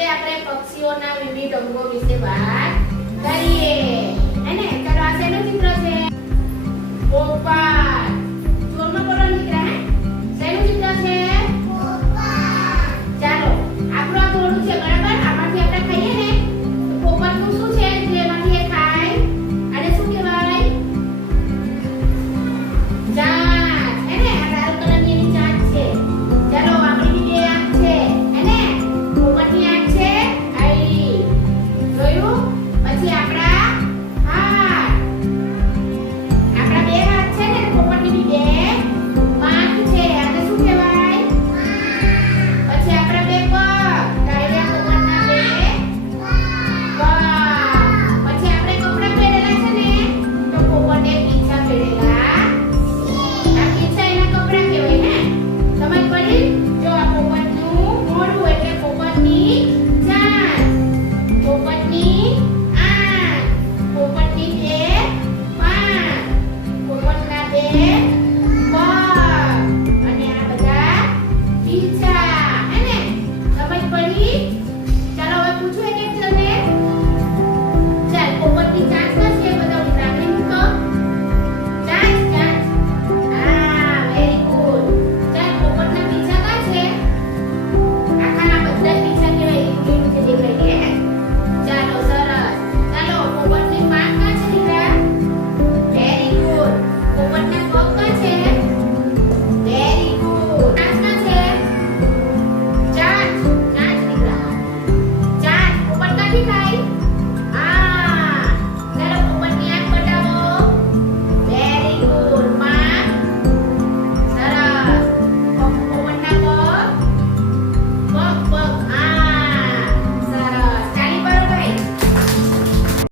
આજે આપણે પક્ષીઓના વિવિધ અંગો વિશે વાત કરીએ. હેને? ચાલો આ શેનું ચિત્ર છે? પોપટ. જોરમાં બોલો દીકરા. હે? શેનું ચિત્ર છે? પોપટ. ચાલો આપણું આ થોડું છે